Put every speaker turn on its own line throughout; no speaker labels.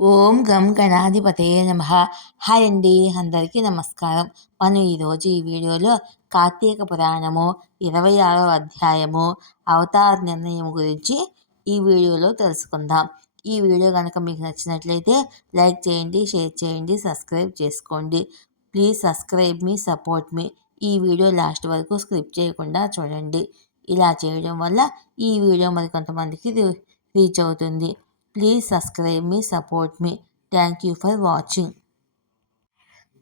ఓం గం గణాధిపతయ నమ. హాయ్ అండి అందరికీ నమస్కారం. మనం ఈరోజు ఈ వీడియోలో కార్తీక పురాణము ఇరవై ఆరో అధ్యాయము అవతార నిర్ణయం గురించి ఈ వీడియోలో తెలుసుకుందాం. ఈ వీడియో కనుక మీకు నచ్చినట్లయితే లైక్ చేయండి షేర్ చేయండి సబ్స్క్రైబ్ చేసుకోండి. ప్లీజ్ సబ్స్క్రైబ్ మీ సపోర్ట్ మీ. ఈ వీడియో లాస్ట్ వరకు స్క్రిప్ట్ చేయకుండా చూడండి. ఇలా చేయడం వల్ల ఈ వీడియో మరి కొంతమందికి రీచ్ అవుతుంది. ప్లీజ్ సబ్స్క్రైబ్ మీ సపోర్ట్ మీ thank you for watching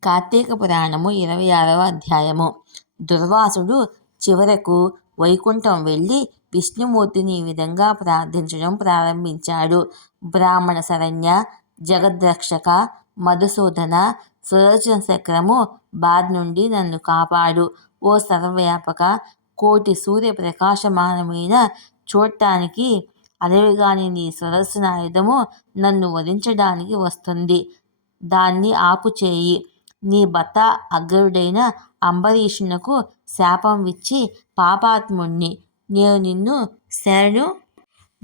Karthika పురాణము ఇరవై ఆరవ అధ్యాయము. దుర్వాసుడు చివరకు వైకుంఠం వెళ్ళి విష్ణుమూర్తిని ఈ విధంగా ప్రార్థించడం ప్రారంభించాడు. బ్రాహ్మణ శరణ్య జగద్రక్షక మధుసూదన సురోచన చక్రము బాధ నుండి నన్ను కాపాడు. ఓ సర్వవ్యాపక కోటి సూర్య ప్రకాశమానమైన చూడటానికి అదేవిగాని నీ ఆయుధము నన్ను వధించడానికి వస్తుంది. దాన్ని ఆపుచేయి నీ భర్త అగ్రుడైన అంబరీషునకు శాపం ఇచ్చి పాపాత్ముణ్ణి. నేను నిన్ను శరణు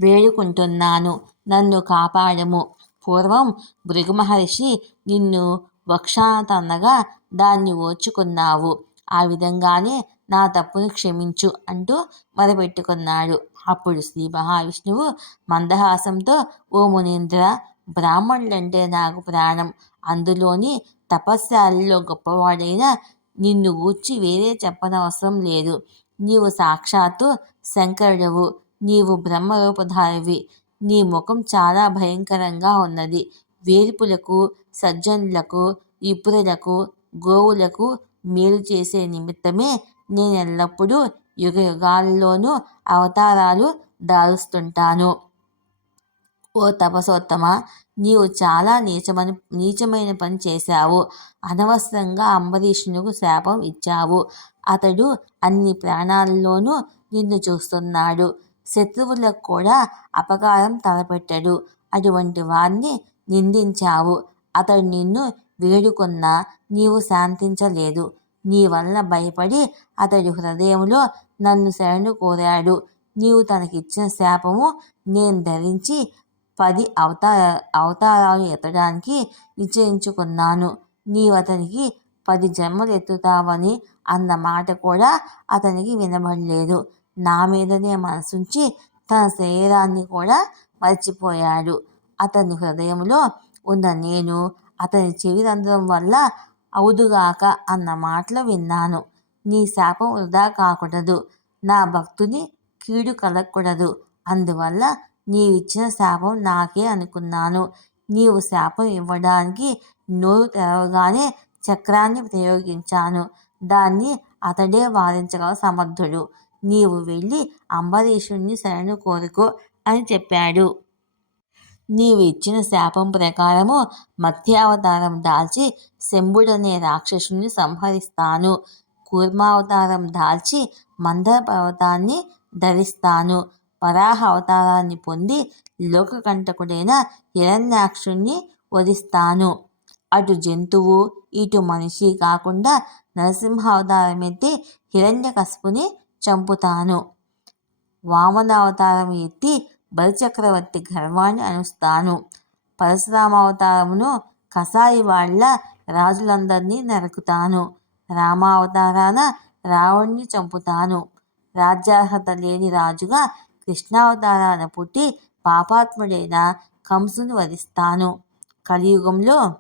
వేడుకుంటున్నాను. నన్ను కాపాడము. పూర్వం భృగుమహర్షి నిన్ను వక్షాతన్నగా దాన్ని ఓర్చుకున్నావు ఆ విధంగానే నా తప్పును క్షమించు అంటూ మొదపెట్టుకున్నాడు అప్పుడు శ్రీ మహావిష్ణువు మందహాసంతో ఓ మునీంద్ర బ్రాహ్మణులంటే నాకు ప్రాణం. అందులోని తపస్శాలలో గొప్పవాడైన నిన్ను గూర్చి వేరే చెప్పనవసరం లేదు. నీవు సాక్షాత్తు శంకరుడవు. నీవు బ్రహ్మరూపధారివి. నీ ముఖం చాలా భయంకరంగా ఉన్నది. వేర్పులకు సజ్జనులకు ఇప్పులకు గోవులకు మేలు చేసే నిమిత్తమే నేను ఎల్లప్పుడూ యుగ యుగాల్లోనూ అవతారాలు దారుస్తుంటాను ఓ తపసోత్తమ! నీవు చాలా నీచమని నీచమైన పని చేశావు. అనవసరంగా అంబరీషునికు శాపం ఇచ్చావు. అతడు అన్ని ప్రాణాల్లోనూ నిన్ను చూస్తున్నాడు. శత్రువులకు కూడా అపకారం తలపెట్టడు. అటువంటి వారిని నిందించావు. అతడు నిన్ను వేడుకున్నా నీవు శాంతించలేదు. నీ వల్ల భయపడి అతడి హృదయంలో నన్ను శరణు కోరాడు నీవు తనకిచ్చిన శాపము నేను ధరించి పది అవతార అవతారాలు ఎత్తడానికి నిశ్చయించుకున్నాను. నీవు అతనికి పది జన్మలు ఎత్తుతావని అన్న మాట కూడా అతనికి వినబడలేదు. నా మీదనే మనసుంచి తన శరీరాన్ని కూడా మర్చిపోయాడు. అతని హృదయంలో ఉన్న నేను అతని చెవిరంధ్రం వల్ల అవుదుగాక అన్న మాటలు విన్నాను. నీ శాపం వృధా కాకూడదు. నా భక్తుని కీడు కలగకూడదు. అందువల్ల నీవిచ్చిన శాపం నాకే అనుకున్నాను. నీవు శాపం ఇవ్వడానికి నోరు తెరవగానే చక్రాన్ని ప్రయోగించాను. దాన్ని అతడే వారించగల సమర్థుడు. నీవు వెళ్ళి అంబరీషుణ్ణి శరణు కోరుకో అని చెప్పాడు. నీవు ఇచ్చిన శాపం ప్రకారము మత్స్యావతారం దాల్చి శంభుడనే రాక్షసుని సంహరిస్తాను. కూర్మావతారం దాల్చి మందర పర్వతాన్ని ధరిస్తాను. వరాహ అవతారాన్ని పొంది లోకకంటకుడైన హిరణ్యాక్షుణ్ణి వధిస్తాను. అటు జంతువు ఇటు మనిషి కాకుండా నరసింహ అవతారం హిరణ్య కసుపుని చంపుతాను. వామన అవతారం ఎత్తి బలిచక్రవర్తి గర్వాన్ని అనుస్తాను. పరశురామావతారమును కసాయి వాళ్ళ రాజులందరినీ నరుకుతాను. రామావతారాన రావణ్ణి చంపుతాను. రాజ్యార్హత లేని రాజుగా కృష్ణావతారాన పుట్టి పాపాత్ముడైన కంసుని వధిస్తాను. కలియుగంలో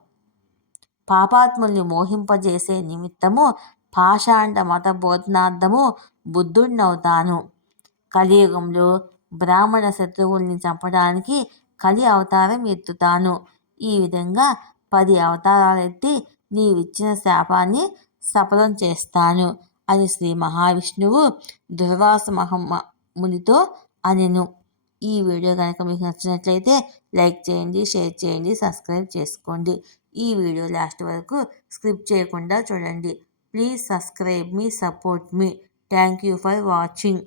పాపాత్ముల్ని మోహింపజేసే నిమిత్తము పాషాండ మత బోధనార్థము బుద్ధుణ్ణవుతాను కలియుగంలో బ్రాహ్మణ శత్రువుల్ని చంపడానికి కలి అవతారం ఎత్తుతాను. ఈ విధంగా పది అవతారాలు ఎత్తి నీవిచ్చిన శాపాన్ని సఫలం చేస్తాను అని శ్రీ మహావిష్ణువు దుర్వాస మహమ్మ మునితో అనెను. ఈ వీడియో కనుక మీకు నచ్చినట్లయితే లైక్ చేయండి షేర్ చేయండి సబ్స్క్రైబ్ చేసుకోండి. ఈ వీడియో లాస్ట్ వరకు స్క్రిప్ట్ చేయకుండా చూడండి. ప్లీజ్ సబ్స్క్రైబ్ మీ support me. Thank you for watching.